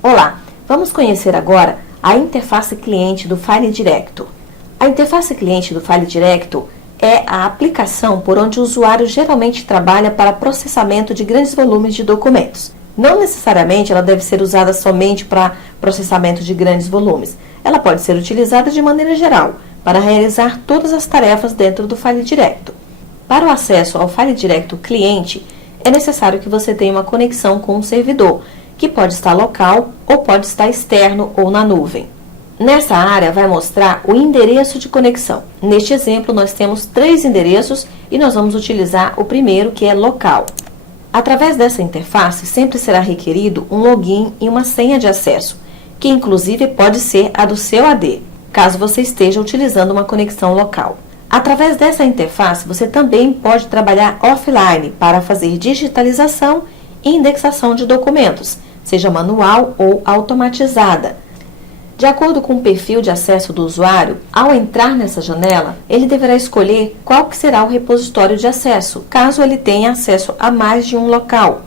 Olá, vamos conhecer agora a interface cliente do File Director. A interface cliente do File Director é a aplicação por onde o usuário geralmente trabalha para processamento de grandes volumes de documentos. Não necessariamente ela deve ser usada somente para processamento de grandes volumes. Ela pode ser utilizada de maneira geral, para realizar todas as tarefas dentro do File Director. Para o acesso ao File Director cliente, é necessário que você tenha uma conexão com um servidor, que pode estar local ou pode estar externo ou na nuvem. Nessa área vai mostrar o endereço de conexão. Neste exemplo, nós temos 3 endereços e nós vamos utilizar o primeiro, que é local. Através dessa interface, sempre será requerido um login e uma senha de acesso, que inclusive pode ser a do seu AD, caso você esteja utilizando uma conexão local. Através dessa interface, você também pode trabalhar offline para fazer digitalização e indexação de documentos, seja manual ou automatizada. De acordo com o perfil de acesso do usuário, ao entrar nessa janela, ele deverá escolher qual que será o repositório de acesso, caso ele tenha acesso a mais de um local.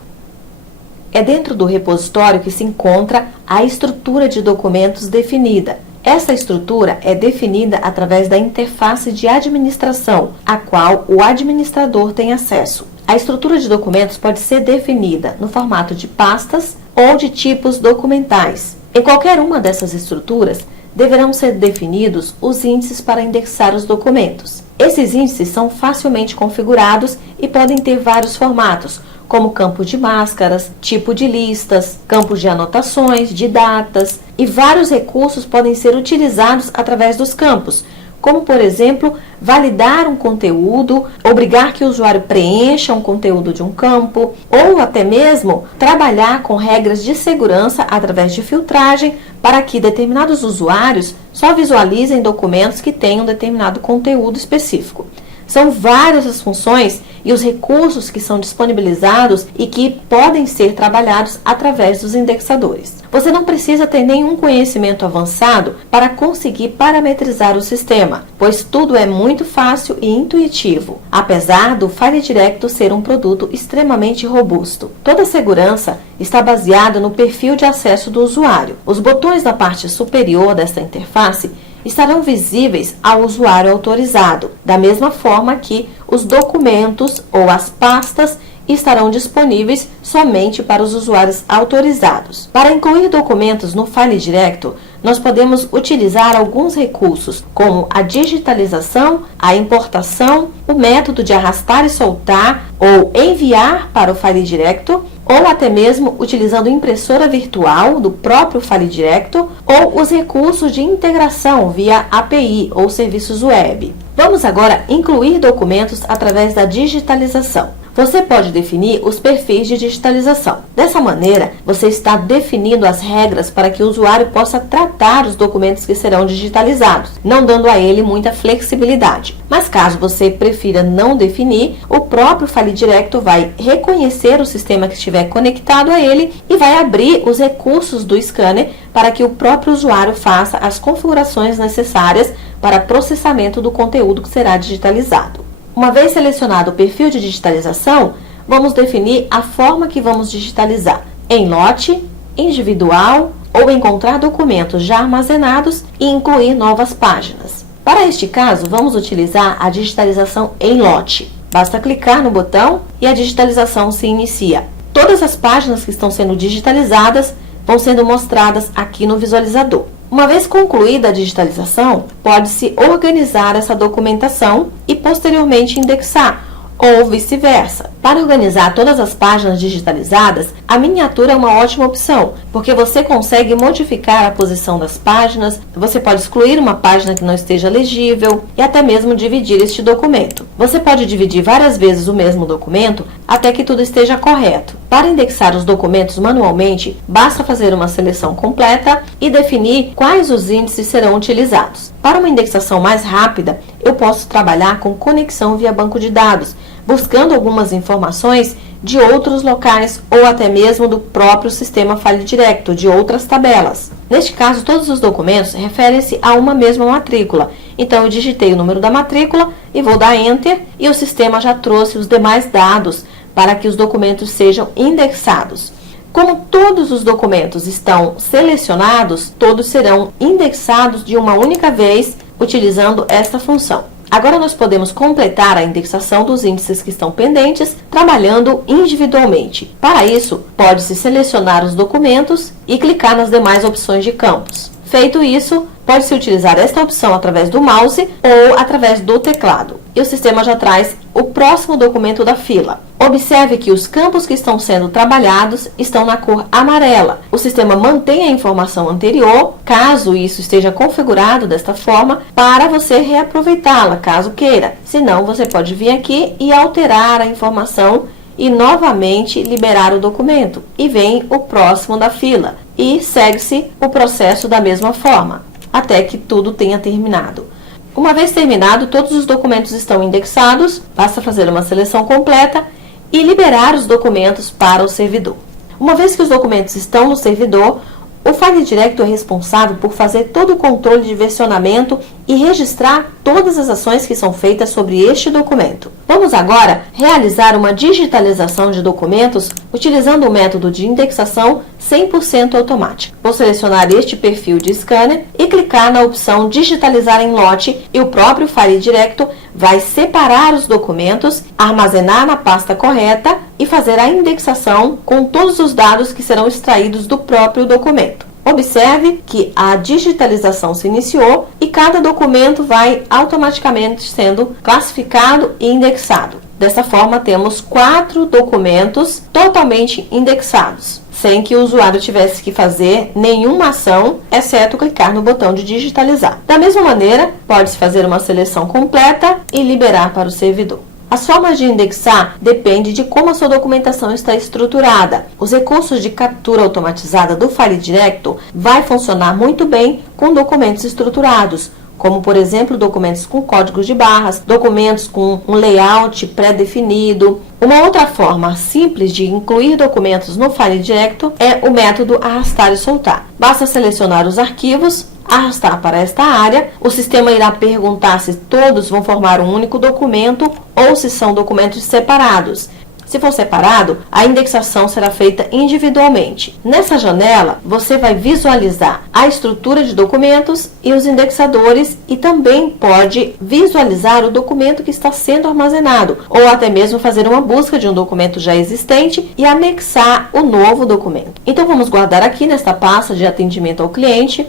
É dentro do repositório que se encontra a estrutura de documentos definida. Essa estrutura é definida através da interface de administração, a qual o administrador tem acesso. A estrutura de documentos pode ser definida no formato de pastas ou de tipos documentais. Em qualquer uma dessas estruturas, deverão ser definidos os índices para indexar os documentos. Esses índices são facilmente configurados e podem ter vários formatos, como campo de máscaras, tipo de listas, campos de anotações, de datas, e vários recursos podem ser utilizados através dos campos, como, por exemplo, validar um conteúdo, obrigar que o usuário preencha um conteúdo de um campo, ou até mesmo trabalhar com regras de segurança através de filtragem para que determinados usuários só visualizem documentos que tenham determinado conteúdo específico. São várias as funções e os recursos que são disponibilizados e que podem ser trabalhados através dos indexadores. Você não precisa ter nenhum conhecimento avançado para conseguir parametrizar o sistema, pois tudo é muito fácil e intuitivo, apesar do File Director ser um produto extremamente robusto. Toda a segurança está baseada no perfil de acesso do usuário. Os botões da parte superior desta interface estarão visíveis ao usuário autorizado, da mesma forma que os documentos ou as pastas estarão disponíveis somente para os usuários autorizados. Para incluir documentos no File Director, nós podemos utilizar alguns recursos, como a digitalização, a importação, o método de arrastar e soltar ou enviar para o File Director, ou até mesmo utilizando impressora virtual do próprio File Director, ou os recursos de integração via API ou serviços web. Vamos agora incluir documentos através da digitalização. Você pode definir os perfis de digitalização. Dessa maneira, você está definindo as regras para que o usuário possa tratar os documentos que serão digitalizados, não dando a ele muita flexibilidade. Mas caso você prefira não definir, o próprio File Director vai reconhecer o sistema que estiver conectado a ele e vai abrir os recursos do scanner para que o próprio usuário faça as configurações necessárias para processamento do conteúdo que será digitalizado. Uma vez selecionado o perfil de digitalização, vamos definir a forma que vamos digitalizar: em lote, individual ou encontrar documentos já armazenados e incluir novas páginas. Para este caso, vamos utilizar a digitalização em lote. Basta clicar no botão e a digitalização se inicia. Todas as páginas que estão sendo digitalizadas vão sendo mostradas aqui no visualizador. Uma vez concluída a digitalização, pode-se organizar essa documentação e posteriormente indexar, ou vice-versa. Para organizar todas as páginas digitalizadas, a miniatura é uma ótima opção, porque você consegue modificar a posição das páginas, você pode excluir uma página que não esteja legível e até mesmo dividir este documento. Você pode dividir várias vezes o mesmo documento até que tudo esteja correto. Para indexar os documentos manualmente, basta fazer uma seleção completa e definir quais os índices serão utilizados. Para uma indexação mais rápida, eu posso trabalhar com conexão via banco de dados, buscando algumas informações de outros locais ou até mesmo do próprio sistema File Director, de outras tabelas. Neste caso, todos os documentos referem-se a uma mesma matrícula. Então, eu digitei o número da matrícula e vou dar Enter e o sistema já trouxe os demais dados para que os documentos sejam indexados. Como todos os documentos estão selecionados, todos serão indexados de uma única vez utilizando esta função. Agora nós podemos completar a indexação dos índices que estão pendentes, trabalhando individualmente. Para isso, pode-se selecionar os documentos e clicar nas demais opções de campos. Feito isso, pode-se utilizar esta opção através do mouse ou através do teclado. E o sistema já traz o próximo documento da fila. Observe que os campos que estão sendo trabalhados estão na cor amarela. O sistema mantém a informação anterior, caso isso esteja configurado desta forma, para você reaproveitá-la, caso queira. Senão, você pode vir aqui e alterar a informação e novamente liberar o documento. E vem o próximo da fila. E segue-se o processo da mesma forma, até que tudo tenha terminado. Uma vez terminado, todos os documentos estão indexados, basta fazer uma seleção completa e liberar os documentos para o servidor. Uma vez que os documentos estão no servidor, o File Director é responsável por fazer todo o controle de versionamento e registrar todas as ações que são feitas sobre este documento. Vamos agora realizar uma digitalização de documentos utilizando o método de indexação 100% automático. Vou selecionar este perfil de scanner e clicar na opção Digitalizar em lote e o próprio File Director vai separar os documentos, armazenar na pasta correta e fazer a indexação com todos os dados que serão extraídos do próprio documento. Observe que a digitalização se iniciou e cada documento vai automaticamente sendo classificado e indexado. Dessa forma, temos 4 documentos totalmente indexados, sem que o usuário tivesse que fazer nenhuma ação, exceto clicar no botão de digitalizar. Da mesma maneira, pode-se fazer uma seleção completa e liberar para o servidor. As formas de indexar dependem de como a sua documentação está estruturada. Os recursos de captura automatizada do File Director vai funcionar muito bem com documentos estruturados, como, por exemplo, documentos com códigos de barras, documentos com um layout pré-definido. Uma outra forma simples de incluir documentos no File Director é o método arrastar e soltar. Basta selecionar os arquivos, arrastar para esta área, o sistema irá perguntar se todos vão formar um único documento ou se são documentos separados. Se for separado, a indexação será feita individualmente. Nessa janela, você vai visualizar a estrutura de documentos e os indexadores e também pode visualizar o documento que está sendo armazenado ou até mesmo fazer uma busca de um documento já existente e anexar o novo documento. Então, vamos guardar aqui nesta pasta de atendimento ao cliente.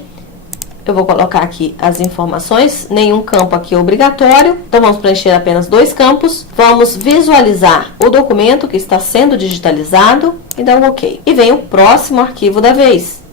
Eu vou colocar aqui as informações, nenhum campo aqui é obrigatório, então vamos preencher apenas 2 campos. Vamos visualizar o documento que está sendo digitalizado e dar um OK. E vem o próximo arquivo da vez.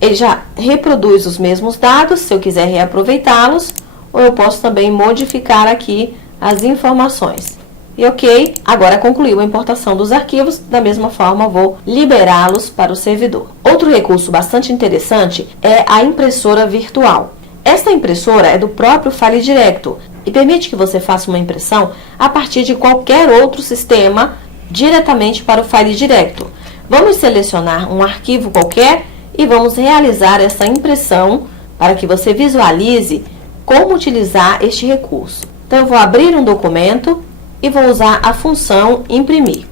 Ele já reproduz os mesmos dados, se eu quiser reaproveitá-los, ou eu posso também modificar aqui as informações. E OK, agora concluiu a importação dos arquivos, da mesma forma vou liberá-los para o servidor. Outro recurso bastante interessante é a impressora virtual. Esta impressora é do próprio File Director e permite que você faça uma impressão a partir de qualquer outro sistema diretamente para o File Director. Vamos selecionar um arquivo qualquer e vamos realizar essa impressão para que você visualize como utilizar este recurso. Então, eu vou abrir um documento e vou usar a função imprimir.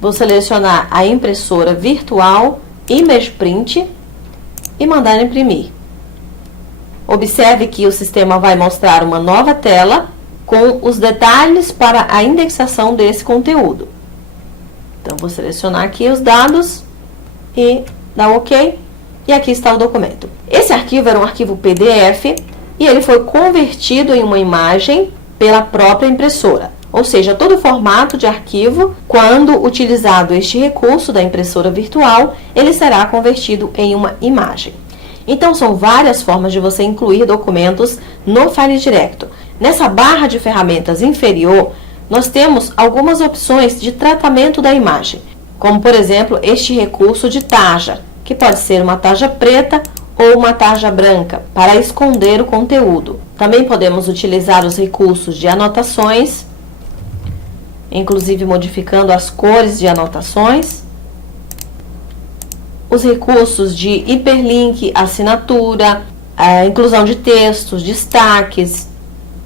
Vou selecionar a impressora virtual Image Print e mandar imprimir. Observe que o sistema vai mostrar uma nova tela com os detalhes para a indexação desse conteúdo. Então, vou selecionar aqui os dados e dar OK. E aqui está o documento. Esse arquivo era um arquivo PDF e ele foi convertido em uma imagem pela própria impressora. Ou seja, todo o formato de arquivo, quando utilizado este recurso da impressora virtual, ele será convertido em uma imagem. Então, são várias formas de você incluir documentos no File Director. Nessa barra de ferramentas inferior, nós temos algumas opções de tratamento da imagem, como, por exemplo, este recurso de tarja, que pode ser uma tarja preta ou uma tarja branca, para esconder o conteúdo. Também podemos utilizar os recursos de anotações, inclusive modificando as cores de anotações, os recursos de hiperlink, assinatura, a inclusão de textos, destaques,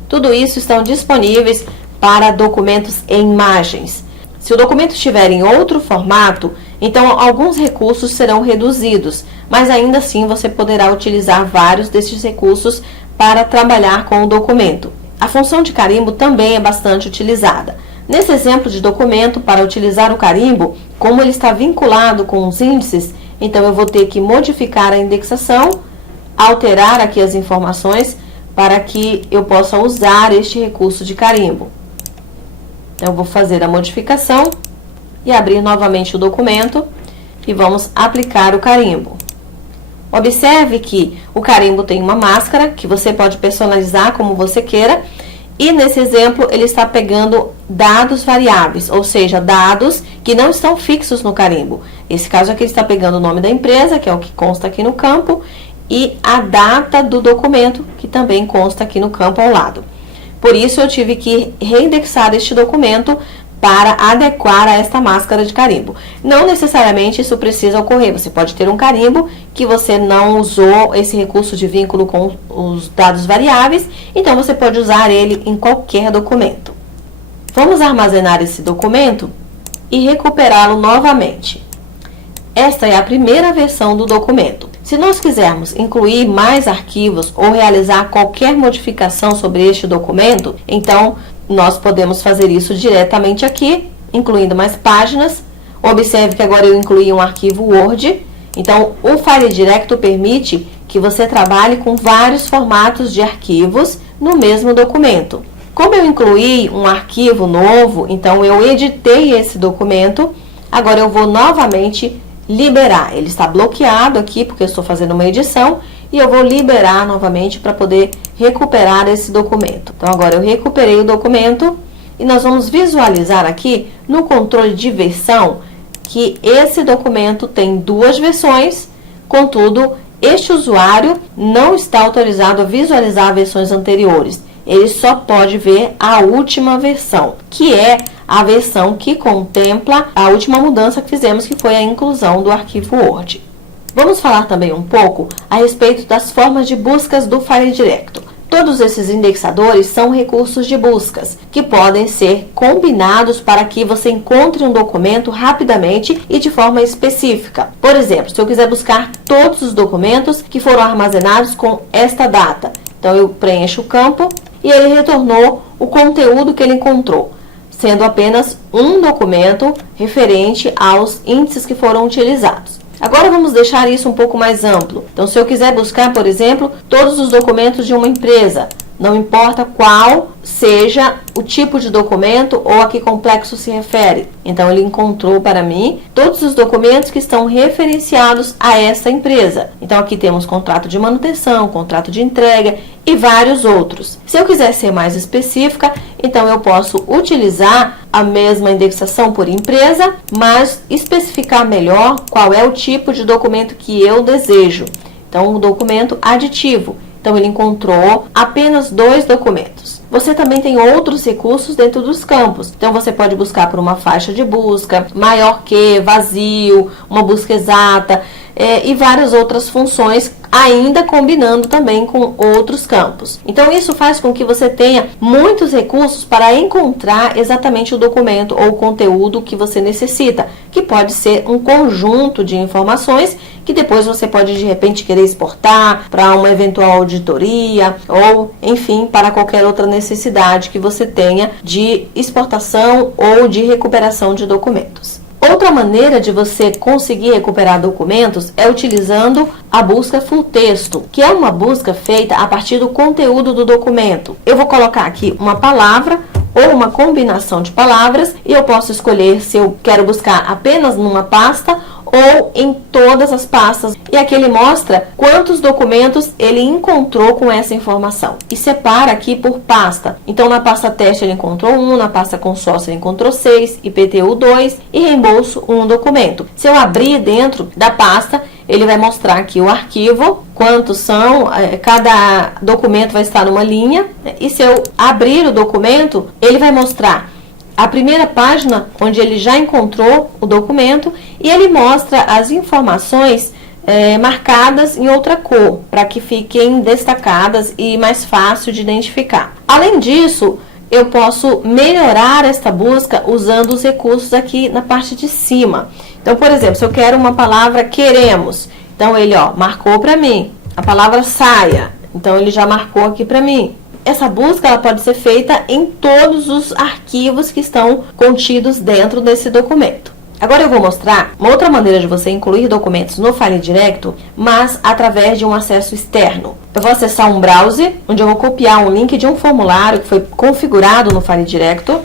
tudo isso estão disponíveis para documentos em imagens. Se o documento estiver em outro formato, então alguns recursos serão reduzidos, mas ainda assim você poderá utilizar vários desses recursos para trabalhar com o documento. A função de carimbo também é bastante utilizada. Nesse exemplo de documento, para utilizar o carimbo, como ele está vinculado com os índices, então eu vou ter que modificar a indexação, alterar aqui as informações para que eu possa usar este recurso de carimbo. Então, eu vou fazer a modificação e abrir novamente o documento e vamos aplicar o carimbo. Observe que o carimbo tem uma máscara que você pode personalizar como você queira e nesse exemplo ele está pegando dados variáveis, ou seja, dados que não estão fixos no carimbo. Nesse caso aqui ele está pegando o nome da empresa, que é o que consta aqui no campo, e a data do documento, que também consta aqui no campo ao lado. Por isso, eu tive que reindexar este documento para adequar a esta máscara de carimbo. Não necessariamente isso precisa ocorrer. Você pode ter um carimbo que você não usou esse recurso de vínculo com os dados variáveis, então você pode usar ele em qualquer documento. Vamos armazenar esse documento e recuperá-lo novamente. Esta é a primeira versão do documento. Se nós quisermos incluir mais arquivos ou realizar qualquer modificação sobre este documento, então nós podemos fazer isso diretamente aqui, incluindo mais páginas. Observe que agora eu incluí um arquivo Word. Então, o File Director permite que você trabalhe com vários formatos de arquivos no mesmo documento. Como eu incluí um arquivo novo, então eu editei esse documento, agora eu vou novamente liberar. Ele está bloqueado aqui porque eu estou fazendo uma edição e eu vou liberar novamente para poder recuperar esse documento. Então, agora eu recuperei o documento e nós vamos visualizar aqui no controle de versão que esse documento tem duas versões, contudo, este usuário não está autorizado a visualizar versões anteriores. Ele só pode ver a última versão, que é a versão que contempla a última mudança que fizemos, que foi a inclusão do arquivo Word. Vamos falar também um pouco a respeito das formas de buscas do File Director. Todos esses indexadores são recursos de buscas, que podem ser combinados para que você encontre um documento rapidamente e de forma específica. Por exemplo, se eu quiser buscar todos os documentos que foram armazenados com esta data, então eu preencho o campo e ele retornou o conteúdo que ele encontrou, sendo apenas um documento referente aos índices que foram utilizados. Agora vamos deixar isso um pouco mais amplo. Então, se eu quiser buscar, por exemplo, todos os documentos de uma empresa, não importa qual seja o tipo de documento ou a que complexo se refere. Então, ele encontrou para mim todos os documentos que estão referenciados a essa empresa. Então, aqui temos contrato de manutenção, contrato de entrega e vários outros. Se eu quiser ser mais específica, então eu posso utilizar a mesma indexação por empresa, mas especificar melhor qual é o tipo de documento que eu desejo. Então, um documento aditivo. Então, ele encontrou apenas 2 documentos. Você também tem outros recursos dentro dos campos. Então, você pode buscar por uma faixa de busca, maior que, vazio, uma busca exata e várias outras funções, ainda combinando também com outros campos. Então, isso faz com que você tenha muitos recursos para encontrar exatamente o documento ou o conteúdo que você necessita, que pode ser um conjunto de informações que depois você pode, de repente, querer exportar para uma eventual auditoria ou, enfim, para qualquer outra necessidade que você tenha de exportação ou de recuperação de documentos. Outra maneira de você conseguir recuperar documentos é utilizando a busca full texto, que é uma busca feita a partir do conteúdo do documento. Eu vou colocar aqui uma palavra ou uma combinação de palavras e eu posso escolher se eu quero buscar apenas numa pasta ou em todas as pastas. E aqui ele mostra quantos documentos ele encontrou com essa informação. E separa aqui por pasta. Então, na pasta teste ele encontrou 1, na pasta consórcio ele encontrou 6, IPTU 2 e reembolso 1 documento. Se eu abrir dentro da pasta, ele vai mostrar aqui o arquivo, quantos são, cada documento vai estar numa linha. E se eu abrir o documento, ele vai mostrar a primeira página, onde ele já encontrou o documento, e ele mostra as informações marcadas em outra cor, para que fiquem destacadas e mais fácil de identificar. Além disso, eu posso melhorar esta busca usando os recursos aqui na parte de cima. Então, por exemplo, se eu quero uma palavra queremos, então ele marcou para mim a palavra saia, então ele já marcou aqui para mim. Essa busca ela pode ser feita em todos os arquivos que estão contidos dentro desse documento. Agora eu vou mostrar uma outra maneira de você incluir documentos no File Directo, mas através de um acesso externo. Eu vou acessar um browser, onde eu vou copiar um link de um formulário que foi configurado no File Directo.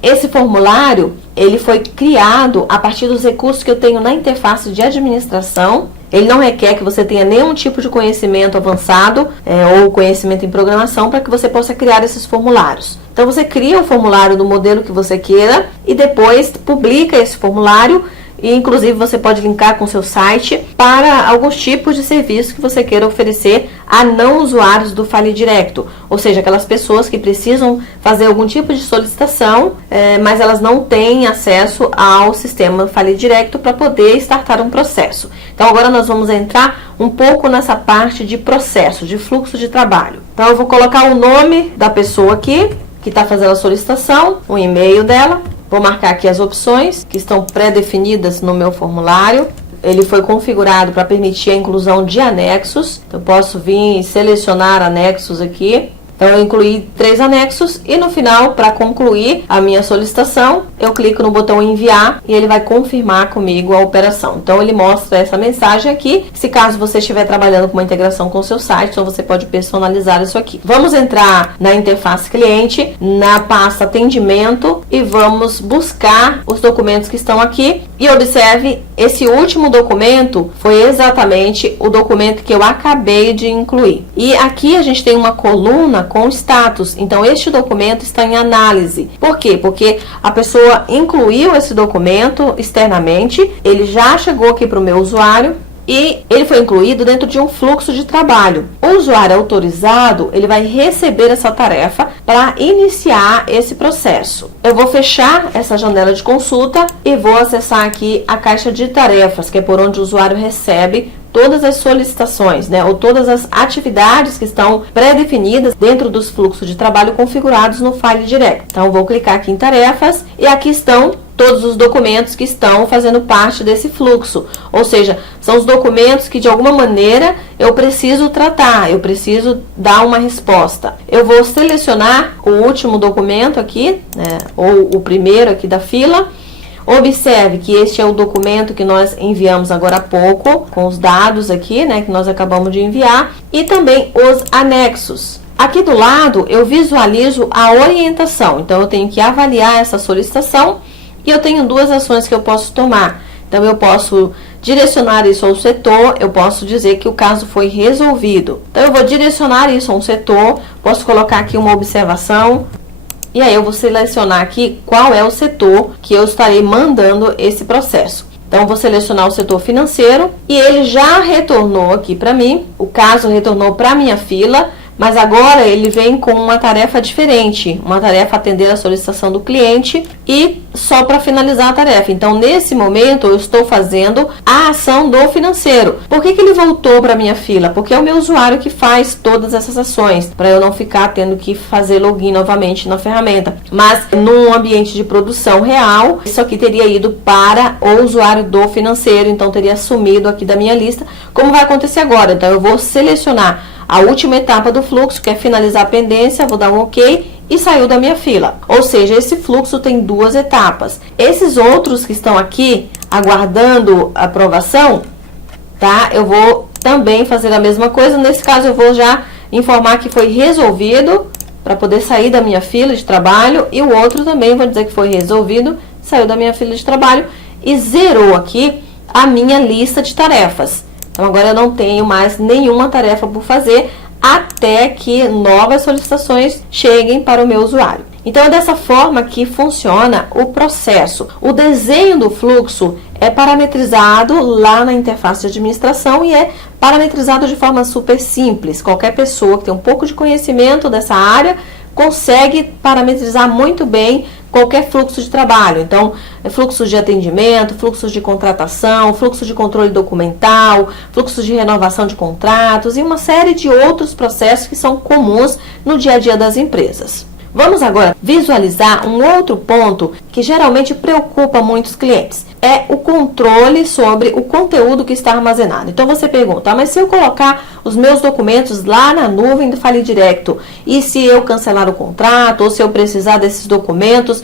Esse formulário, ele foi criado a partir dos recursos que eu tenho na interface de administração. Ele não requer que você tenha nenhum tipo de conhecimento avançado ou conhecimento em programação para que você possa criar esses formulários. Então, você cria o formulário do modelo que você queira e depois publica esse formulário. E, inclusive, você pode linkar com o seu site para alguns tipos de serviços que você queira oferecer a não usuários do File Directo. Ou seja, aquelas pessoas que precisam fazer algum tipo de solicitação, mas elas não têm acesso ao sistema File Directo para poder startar um processo. Então, agora nós vamos entrar um pouco nessa parte de processo, de fluxo de trabalho. Então, eu vou colocar o nome da pessoa aqui, que está fazendo a solicitação, o e-mail dela. Vou marcar aqui as opções que estão pré-definidas no meu formulário. Ele foi configurado para permitir a inclusão de anexos. Eu posso vir e selecionar anexos aqui. Então, eu incluí 3 anexos e no final, para concluir a minha solicitação, eu clico no botão enviar e ele vai confirmar comigo a operação. Então, ele mostra essa mensagem aqui. Se caso você estiver trabalhando com uma integração com o seu site, então você pode personalizar isso aqui. Vamos entrar na interface cliente, na pasta atendimento e vamos buscar os documentos que estão aqui. E observe, esse último documento foi exatamente o documento que eu acabei de incluir. E aqui a gente tem uma coluna com status. Então, este documento está em análise. Por quê? Porque a pessoa incluiu esse documento externamente, ele já chegou aqui para o meu usuário e ele foi incluído dentro de um fluxo de trabalho. O usuário autorizado, ele vai receber essa tarefa para iniciar esse processo. Eu vou fechar essa janela de consulta e vou acessar aqui a caixa de tarefas, que é por onde o usuário recebe todas as solicitações, ou todas as atividades que estão pré-definidas dentro dos fluxos de trabalho configurados no File Directo. Então, vou clicar aqui em tarefas e aqui estão todos os documentos que estão fazendo parte desse fluxo. Ou seja, são os documentos que de alguma maneira eu preciso tratar, eu preciso dar uma resposta. Eu vou selecionar o último documento aqui, ou o primeiro aqui da fila. Observe que este é o documento que nós enviamos agora há pouco, com os dados aqui, que nós acabamos de enviar, e também os anexos. Aqui do lado, eu visualizo a orientação. Então, eu tenho que avaliar essa solicitação e eu tenho 2 ações que eu posso tomar. Então, eu posso direcionar isso ao setor, eu posso dizer que o caso foi resolvido. Então, eu vou direcionar isso a um setor, posso colocar aqui uma observação. E aí eu vou selecionar aqui qual é o setor que eu estarei mandando esse processo. Então, vou selecionar o setor financeiro e ele já retornou aqui para mim. O caso retornou para a minha fila, mas agora ele vem com uma tarefa diferente. Uma tarefa atender a solicitação do cliente e só para finalizar a tarefa. Então, nesse momento, eu estou fazendo a ação do financeiro. Por que ele voltou para a minha fila? Porque é o meu usuário que faz todas essas ações, para eu não ficar tendo que fazer login novamente na ferramenta. Mas, num ambiente de produção real, isso aqui teria ido para o usuário do financeiro, então teria sumido aqui da minha lista, como vai acontecer agora. Então, eu vou selecionar a última etapa do fluxo, que é finalizar a pendência, vou dar um OK e saiu da minha fila. Ou seja, esse fluxo tem 2 etapas. Esses outros que estão aqui aguardando aprovação, eu vou também fazer a mesma coisa. Nesse caso, eu vou já informar que foi resolvido para poder sair da minha fila de trabalho, e o outro também vou dizer que foi resolvido, saiu da minha fila de trabalho e zerou aqui a minha lista de tarefas. Então, agora eu não tenho mais nenhuma tarefa por fazer até que novas solicitações cheguem para o meu usuário. Então, é dessa forma que funciona o processo. O desenho do fluxo é parametrizado lá na interface de administração e é parametrizado de forma super simples. Qualquer pessoa que tem um pouco de conhecimento dessa área consegue parametrizar muito bem qualquer fluxo de trabalho. Então, fluxos de atendimento, fluxos de contratação, fluxo de controle documental, fluxos de renovação de contratos e uma série de outros processos que são comuns no dia a dia das empresas. Vamos agora visualizar um outro ponto que geralmente preocupa muitos clientes. É o controle sobre o conteúdo que está armazenado. Então você pergunta, mas se eu colocar os meus documentos lá na nuvem do File Directo e se eu cancelar o contrato ou se eu precisar desses documentos,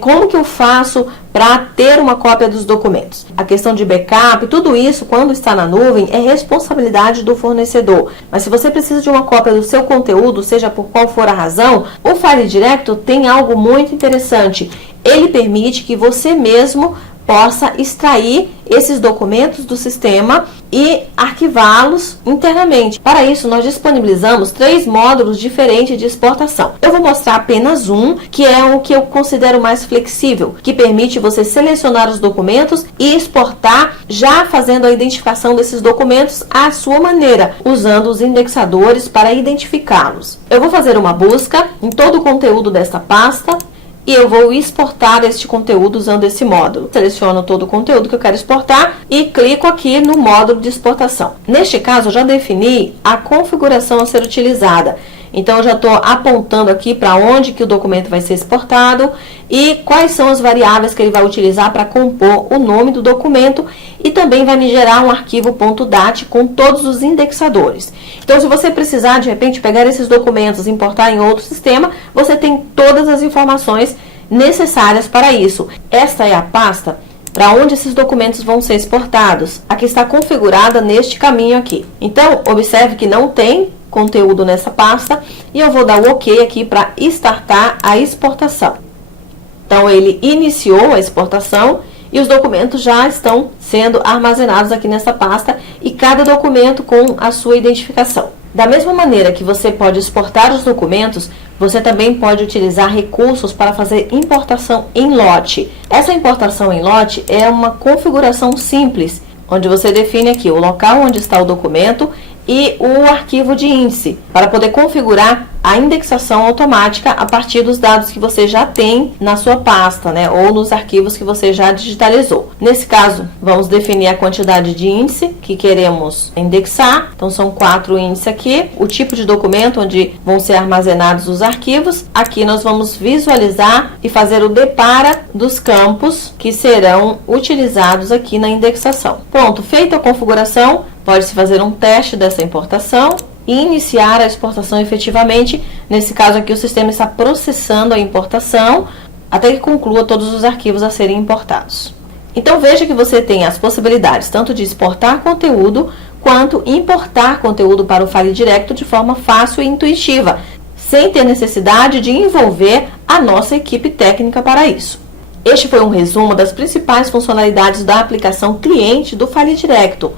como que eu faço para ter uma cópia dos documentos? A questão de backup, tudo isso quando está na nuvem é responsabilidade do fornecedor. Mas se você precisa de uma cópia do seu conteúdo, seja por qual for a razão, o File Directo tem algo muito interessante. Ele permite que você mesmo possa extrair esses documentos do sistema e arquivá-los internamente. Para isso, nós disponibilizamos 3 módulos diferentes de exportação. Eu vou mostrar apenas um, que é o que eu considero mais flexível, que permite você selecionar os documentos e exportar, já fazendo a identificação desses documentos à sua maneira, usando os indexadores para identificá-los. Eu vou fazer uma busca em todo o conteúdo desta pasta, e eu vou exportar este conteúdo usando esse módulo. Seleciono todo o conteúdo que eu quero exportar e clico aqui no módulo de exportação. Neste caso, eu já defini a configuração a ser utilizada. Então, eu já estou apontando aqui para onde que o documento vai ser exportado e quais são as variáveis que ele vai utilizar para compor o nome do documento, e também vai me gerar um arquivo .dat com todos os indexadores. Então, se você precisar, de repente, pegar esses documentos e importar em outro sistema, você tem todas as informações necessárias para isso. Esta é a pasta para onde esses documentos vão ser exportados. Aqui está configurada neste caminho aqui. Então, observe que não tem conteúdo nessa pasta e eu vou dar o OK aqui para startar a exportação. Então, ele iniciou a exportação e os documentos já estão sendo armazenados aqui nessa pasta e cada documento com a sua identificação. Da mesma maneira que você pode exportar os documentos, você também pode utilizar recursos para fazer importação em lote. Essa importação em lote é uma configuração simples, onde você define aqui o local onde está o documento e o arquivo de índice, para poder configurar a indexação automática a partir dos dados que você já tem na sua pasta, né, ou nos arquivos que você já digitalizou. Nesse caso, vamos definir a quantidade de índice que queremos indexar. Então, são 4 índices aqui. O tipo de documento onde vão ser armazenados os arquivos. Aqui nós vamos visualizar e fazer o depara dos campos que serão utilizados aqui na indexação. Pronto, feita a configuração, pode-se fazer um teste dessa importação e iniciar a exportação efetivamente. Nesse caso aqui, o sistema está processando a importação até que conclua todos os arquivos a serem importados. Então, veja que você tem as possibilidades tanto de exportar conteúdo quanto importar conteúdo para o File Directo de forma fácil e intuitiva, sem ter necessidade de envolver a nossa equipe técnica para isso. Este foi um resumo das principais funcionalidades da aplicação cliente do File Directo.